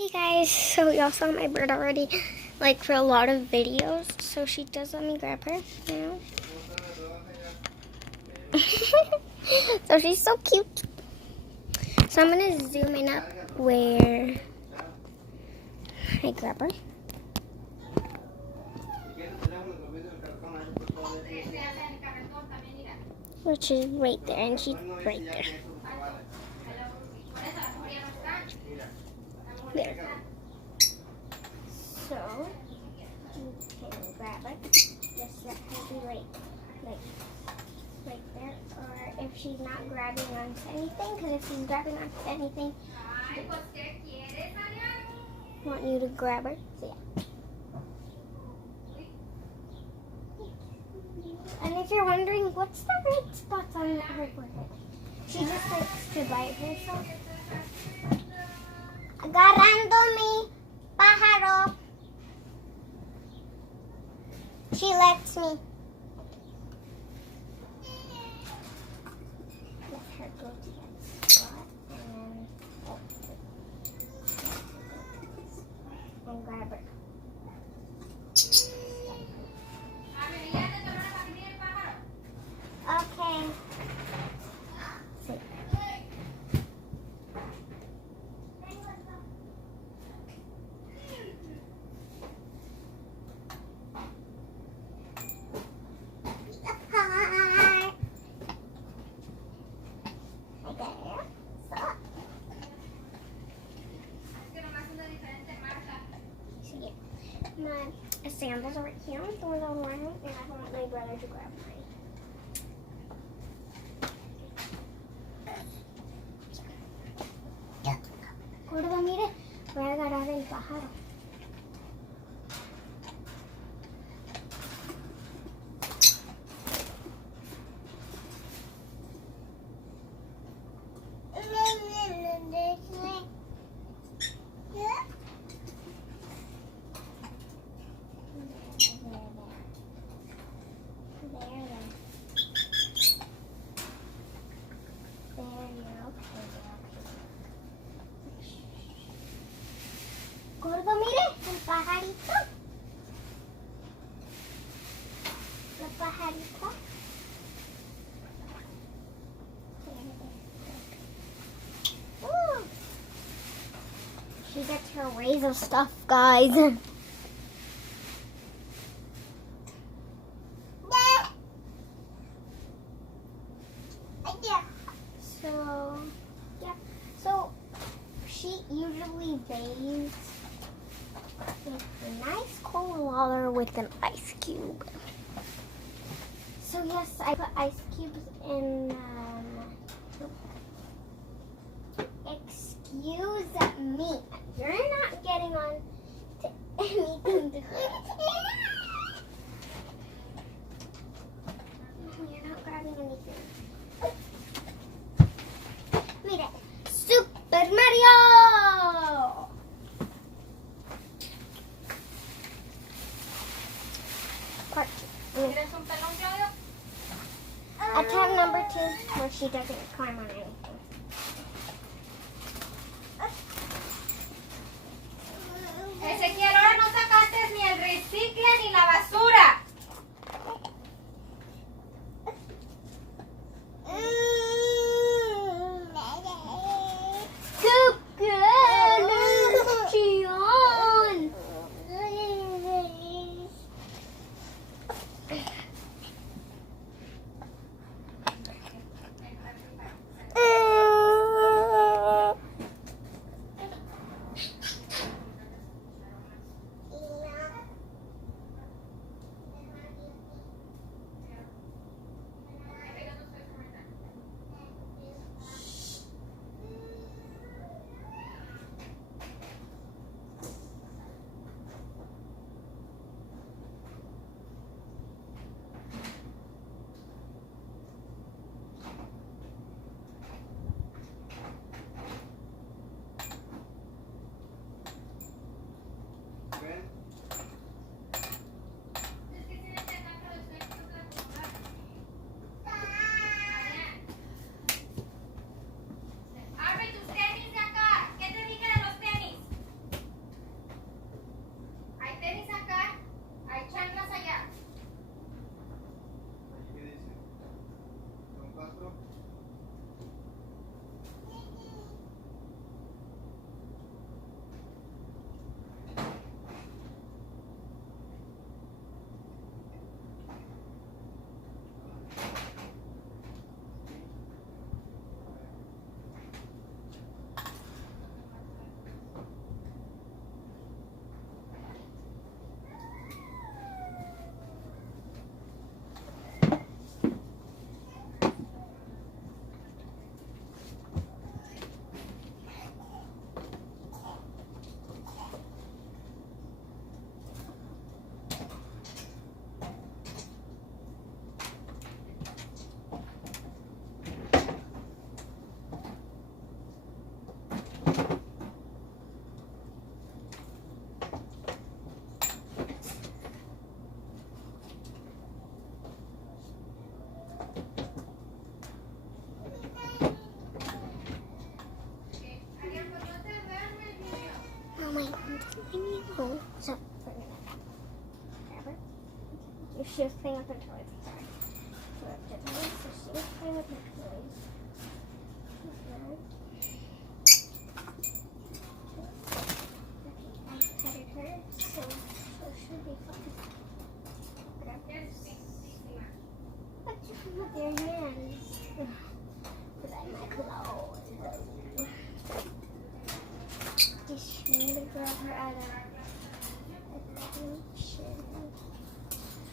Hey guys, so y'all saw my bird already, like for a lot of videos, so she does let me grab her now. So she's so cute. So I'm gonna zoom in up where I grab her. Which is right there, and she's right there. There. So you can grab it. Just let her be like right there. Or if she's not grabbing onto anything, because if she's grabbing onto anything, I want you to grab her. So yeah. And if you're wondering, what's the red spots on her forehead? She just likes to bite herself. Agarrando mi pájaro. She lets me. Let her go to that spot and grab her. Okay. My sandals are right here, the ones I'm wearing, and I want my brother to grab mine. Gordo, mire, voy a agarrar el pájaro. Gordo, mire, el pajarito. La pajarita. Ooh. She gets her ways of stuff, guys. So, yeah. So, she usually bathes with a nice cold water with an ice cube. So yes, I put ice cubes in. Excuse me, you're not getting on to anything. You're not grabbing anything. Mire, Super Mario. Part 2. Attempt number 2, where she doesn't climb on anything. Ezequiel, ahora no sacaste ni el recicle ni la basura. Oh my god, I need to go. So, grab her. She was playing with her toys. Sorry. So she was playing with her toys. I petted her, so she'll be fine. Grab her. What you do with your hands? Put that in my clothes. She need to grab her other attention.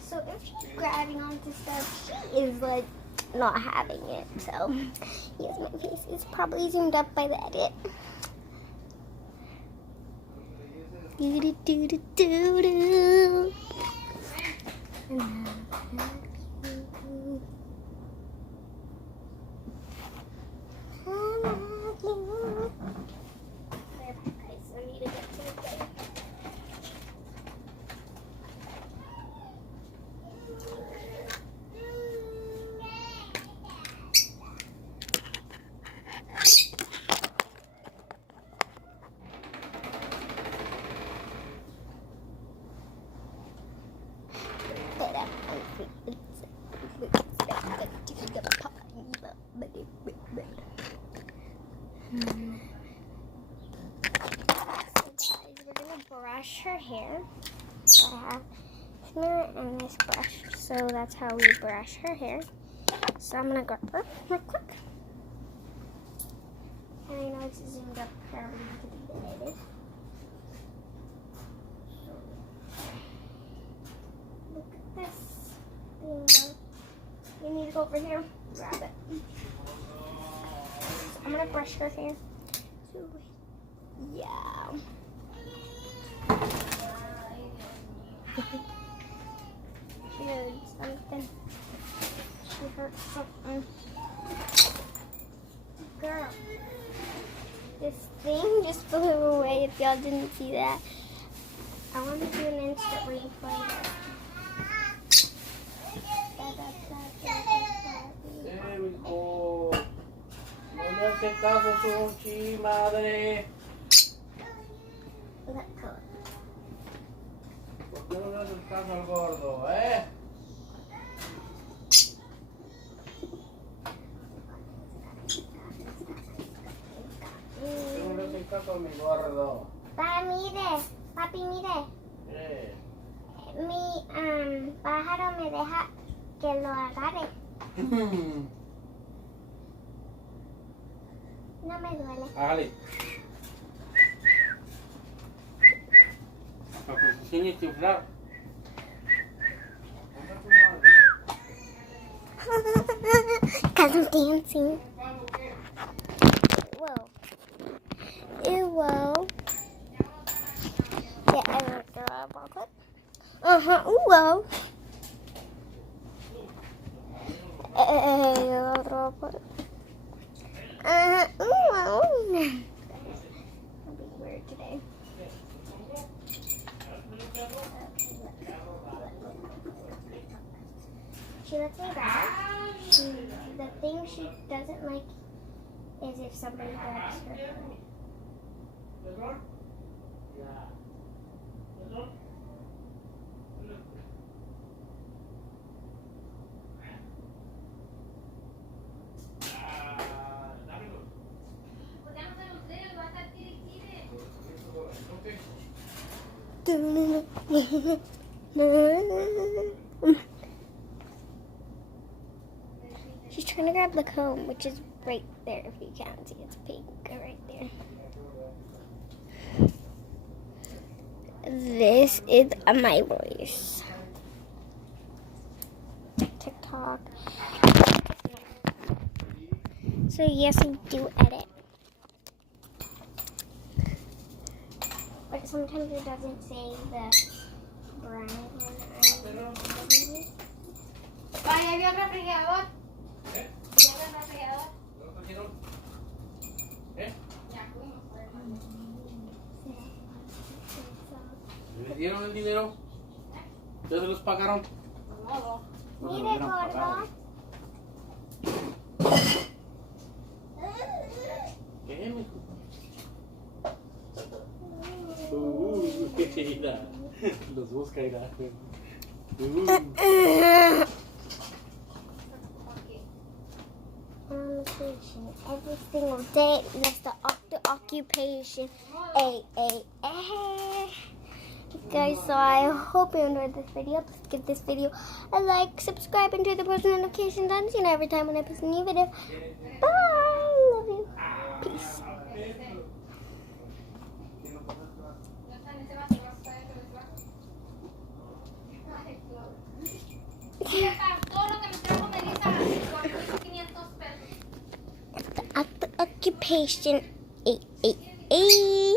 So if she's grabbing onto stuff, she is like not having it. So yes, my face is probably zoomed up by the edit. Do do do do do do. Brush her hair. So I have this mirror and this brush. So that's how we brush her hair. So I'm gonna grab her real quick. And I know it's zoomed up probably to be the edit. So look at this thing. You need to go over here. Grab it. So I'm gonna brush her hair. So yeah. She heard something. She heard something. Girl, this thing just flew away if y'all didn't see that. I want to do an instant replay. Hijo, no me hace caso, Sonchi, madre. Let go. ¿Por qué no le haces caso al gordo, eh? ¿Por qué no le haces caso a mi gordo? Papi, mire. Mi pájaro me deja que lo agarre. No me duele. Hágale. Para que se enseñe a chiflar. Because I'm dancing. Whoa. Ew, whoa. Yeah, I looked her up real quick. Whoa. Otro por. Whoa. It'll be weird today. She lets me grab her. The thing she doesn't like is if somebody grabs her food. She's trying to grab the comb, which is right there if you can't see. It's pink right there. This is my voice. TikTok. So yes, I do edit. But sometimes it doesn't say the brand when I'm editing it. Vaya, ¿vio el refrigerador? ¿Eh? ¿Vio el refrigerador? ¿No trajeron? ¿Eh? Ya fuimos. ¿Les dieron el dinero? ¿Ya se los pagaron? No. No se los Mire, hubieran gordo. pagado. ¿Qué, mijo? Mira, los busca, mira. Every single day, that's the occupation. Hey. Guys, so I hope you enjoyed this video. Please give this video a like, subscribe, and turn the post notifications on so you know every time when I post a new video. Bye! Love you. Peace. Todo lo que me trajo Melissa por 500 pesos. The occupation. Hey.